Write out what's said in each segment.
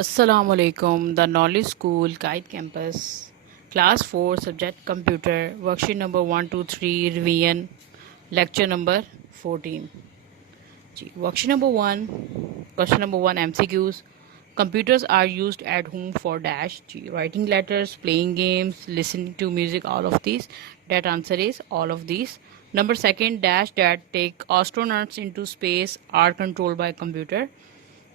Assalamu alaikum. The Knowledge School Kite Campus, Class 4, Subject Computer, Worksheet number 123, Revision, Lecture number 14. Worksheet number 1, Question number 1, MCQs. Computers are used at home for dash. Writing letters, playing games, listening to music, all of these. That answer is all of these. Number second, dash that take astronauts into space are controlled by computer.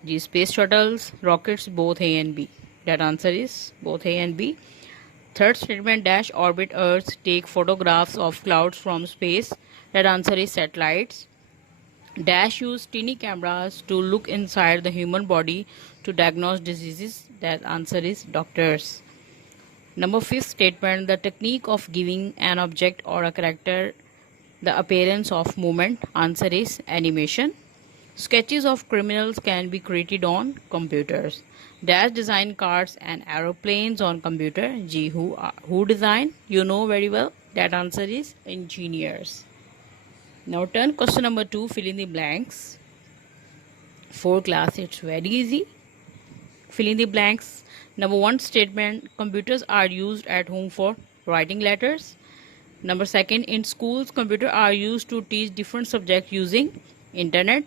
The space shuttles, rockets, both A and B. That answer is both A and B. Third statement, dash orbit Earth, take photographs of clouds from space. That answer is satellites. Dash use tiny cameras to look inside the human body to diagnose diseases. That answer is doctors. Number fifth statement, the technique of giving an object or a character the appearance of movement. Answer is animation. Sketches of criminals can be created on computers. Dash design cars and aeroplanes on computer. G, who design? You know very well. That answer is engineers. Now turn question number 2, fill in the blanks. For class, it's very easy. Fill in the blanks. Number 1 statement, computers are used at home for writing letters. Number 2, in schools, computers are used to teach different subjects using internet.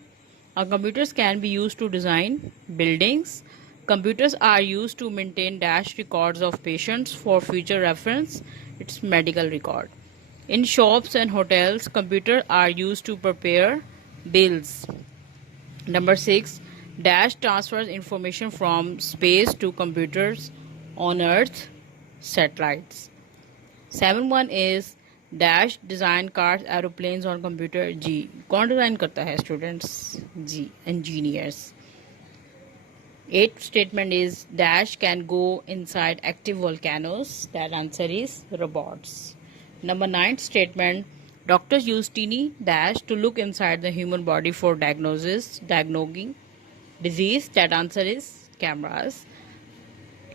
Computers can be used to design buildings. Computers are used to maintain dash records of patients for future reference. It's medical record. In shops and hotels, computers are used to prepare bills. Number 6, dash transfers information from space to computers on Earth, satellites. 7.1 is dash design cars aeroplanes on computer. जी कौन design करता है students? Ji engineers. 8th statement is dash can go inside active volcanoes. That answer is robots. Number 9th statement, doctors use teeny dash to look inside the human body for diagnosing disease. That answer is cameras.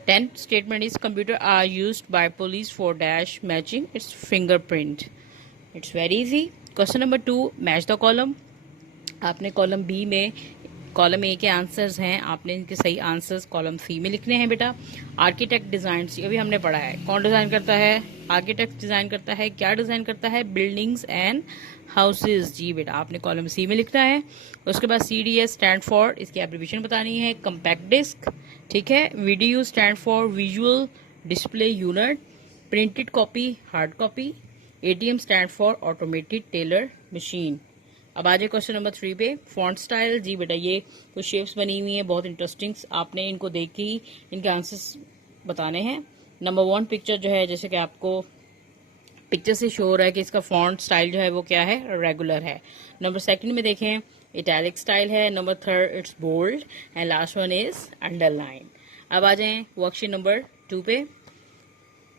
10th statement is computer are used by police for dash matching its fingerprint. It's very easy. Question number 2, match the column. आपने column B में column A के answers हैं, आपने इनके सही answers column C में लिखने हैं बेटा. आर्किटेक्ट डिजाइन, ये भी हमने पढ़ा है. कौन डिजाइन करता है? आर्किटेक्ट डिजाइन करता है. क्या डिजाइन करता है? Buildings and houses. जी बेटा आपने कॉलम सी में लिखना है. उसके बाद CDS स्टैंड फॉर, इसकी एब्रीविएशन बतानी है, कंपैक्ट डिस्क. ठीक है. VDU stand for visual display unit. Printed copy, hard copy. ATM stand for automated teller machine. अब आ जाए क्वेश्चन नंबर 3 पे. Font style. जी बेटा ये कुछ शेप्स बनी हुई हैं बहुत इंटरेस्टिंग, आपने इनको देख के ही इनके आंसर्स बताने हैं. नंबर 1 पिक्चर जो है, जैसे कि आपको पिक्चर से शो हो रहा है कि इसका फॉन्ट स्टाइल जो है वो क्या है? रेगुलर है. नंबर 2 में देखें इटैलिक स्टाइल है. Number 3 it's bold and last one is underline. अब आ जाए वर्कशीट नंबर 2 पे.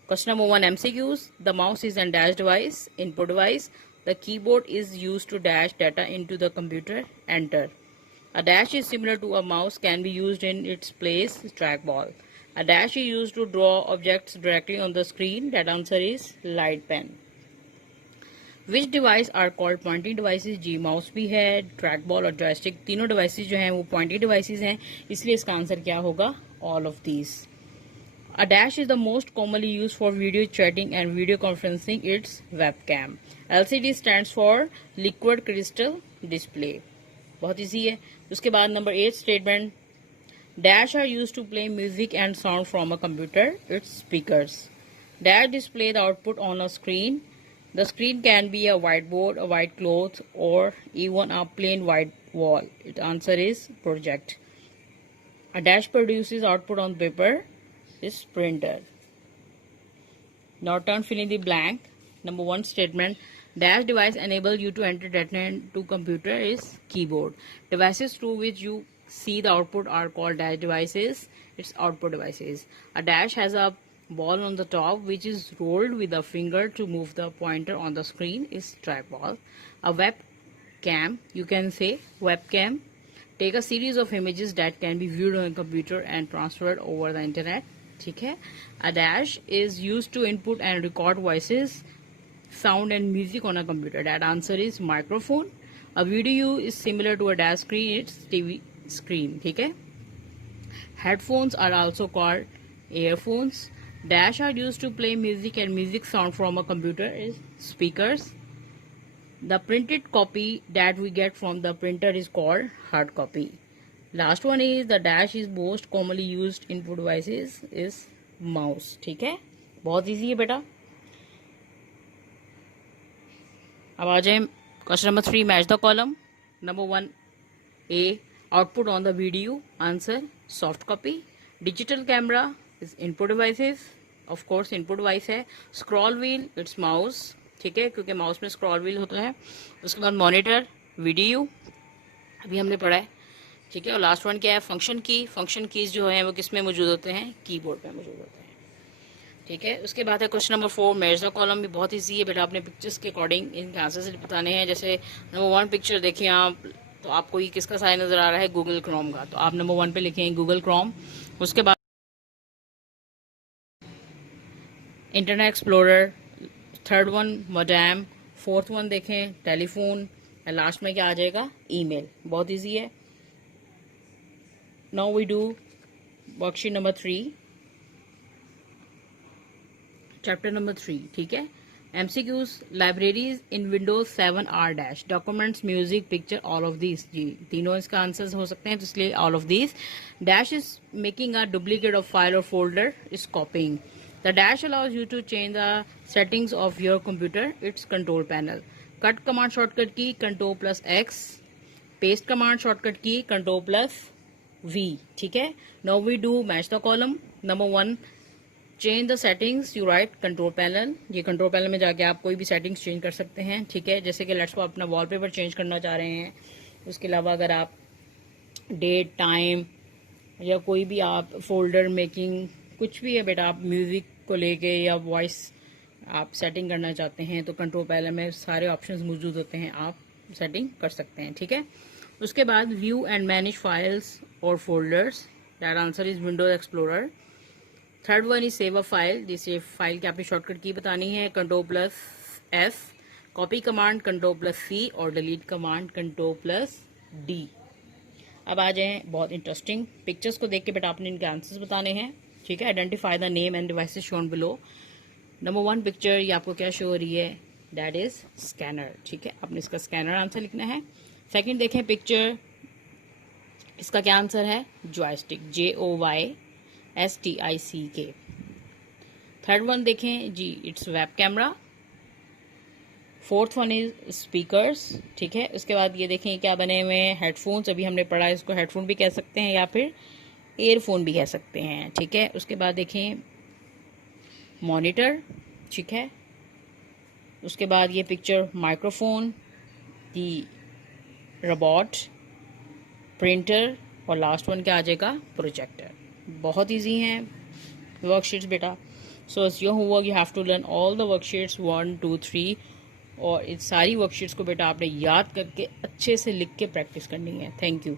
Question number 1, MCQs. The mouse is a dash device, input device. The keyboard is used to dash data into the computer. Enter. A dash is similar to a mouse, can be used in its place, trackball. A dash is used to draw objects directly on the screen. That answer is light pen. Which device are called pointing devices? जी mouse भी है, trackball और joystick, तीनों devices जो हैं वो Poynting devices हैं, इसलिए इसका आंसर क्या होगा? All of these. A dash is the most commonly used for video chatting and video conferencing. It's webcam. LCD stands for liquid crystal display. बहुत इजी है. उसके बाद number 8 statement, dash are used to play music and sound from a computer. It's speakers. Dash display the output on a screen. The screen can be a whiteboard, a white cloth, or even a plain white wall. Its answer is project. A dash produces output on paper. Is printer. Now turn fill in the blank. Number 1 statement, dash device enable you to enter data into computer is keyboard. Devices through which you see the output are called dash devices. It's output devices. A dash has a ball on the top which is rolled with a finger to move the pointer on the screen is trackball. A webcam, you can say webcam, take a series of images that can be viewed on a computer and transferred over the internet. ठीक है. A dash is used to input and record voices, sound and music on a computer. That answer is microphone. A video is similar to a dash screen. It's TV screen. ठीक है. Headphones are also called earphones. Dash are used to play music and music sound from a computer is speakers. The printed copy that we get from the printer is called hard copy. Last one is the dash is most commonly used input devices is mouse. ठीक है, बहुत easy है बेटा. अब आ जाए question number 3. Match the column. Number 1 A, output on the video. Answer soft copy. Digital camera is input devices. Of course input device है. Scroll wheel it's mouse. ठीक है, क्योंकि माउस में स्क्रॉल व्हील होता है. उसके बाद मॉनिटर, वीडियो अभी हमने पढ़ा है. ठीक है, और लास्ट वन क्या है, फंक्शन की. फंक्शन कीज जो है वो किस में मौजूद होते हैं, कीबोर्ड पे मौजूद होते हैं. ठीक है, उसके बाद है question number 4. Match the column भी बहुत ईजी है बेटा, अपने पिक्चर्स के अकॉर्डिंग इनके आंसर बताने हैं. जैसे नंबर 1 पिक्चर देखिए आप, तो आपको ये किसका साइन नजर आ रहा है, गूगल क्रोम का. तो आप नंबर 1 पे लिखें गूगल क्रोम. उसके बाद Internet Explorer. Third one modem. Fourth one देखें टेलीफोन. लास्ट में क्या आ जाएगा, ईमेल. बहुत इजी है. Now we do worksheet number 3, chapter number 3. ठीक है, MCQs. Libraries in Windows 7 are dash documents, music, picture, all of these. जी, तीनों इसका आंसर हो सकते हैं, तो इसलिए all of these. Dash is making a duplicate of file और folder is copying. The dash allows you to change the settings of your computer. Its control panel. Cut command shortcut key Control plus X. Paste command shortcut key Control plus V. ठीक है. Now we do match the column. Number 1, change the settings. You write control panel. ये control panel में जाके आप कोई भी settings change कर सकते हैं. ठीक है, जैसे कि लेट्स आप अपना wallpaper change करना चाह रहे हैं. उसके अलावा अगर आप डेट, टाइम या कोई भी आप फोल्डर मेकिंग, कुछ भी है बेटा, आप म्यूजिक को लेके या वॉइस आप सेटिंग करना चाहते हैं, तो कंट्रोल पैनल में सारे ऑप्शंस मौजूद होते हैं, आप सेटिंग कर सकते हैं. ठीक है, उसके बाद व्यू एंड मैनेज फाइल्स और folders. That answer is Windows Explorer. Third one is save a file. जिसे फाइल की आपकी शॉर्टकट की बतानी है, control plus S. Copy command control plus C और delete command control plus D. अब आ जाए बहुत इंटरेस्टिंग पिक्चर्स को देख के बेटा आपने इनके आंसर्स बताने हैं. ठीक है, identify the name end devices shown below. Number 1 picture, ये आपको क्या शो हो रही है, दैट इज स्कैनर. ठीक है, आपने इसका स्कैनर आंसर लिखना है. सेकंड देखें पिक्चर, इसका क्या आंसर है, जॉयस्टिक. JOYSTICK. थर्ड वन देखें जी, it's web camera. Fourth one is speakers. ठीक है, उसके बाद ये देखें क्या बने हुए हैं, हेडफोन्स. अभी हमने पढ़ा है, इसको हेडफोन भी कह सकते हैं या फिर एयरफोन भी कह सकते हैं. ठीक है, उसके बाद देखें मॉनिटर. ठीक है, उसके बाद ये picture microphone, the robot, printer और लास्ट वन क्या आ जाएगा, प्रोजेक्टर. बहुत इजी हैं वर्कशीट्स बेटा. So it's your homework, you have to learn all the worksheets 1, 2, 3. और इस सारी वर्कशीट्स को बेटा आपने याद करके अच्छे से लिख के प्रैक्टिस करनी है. Thank you.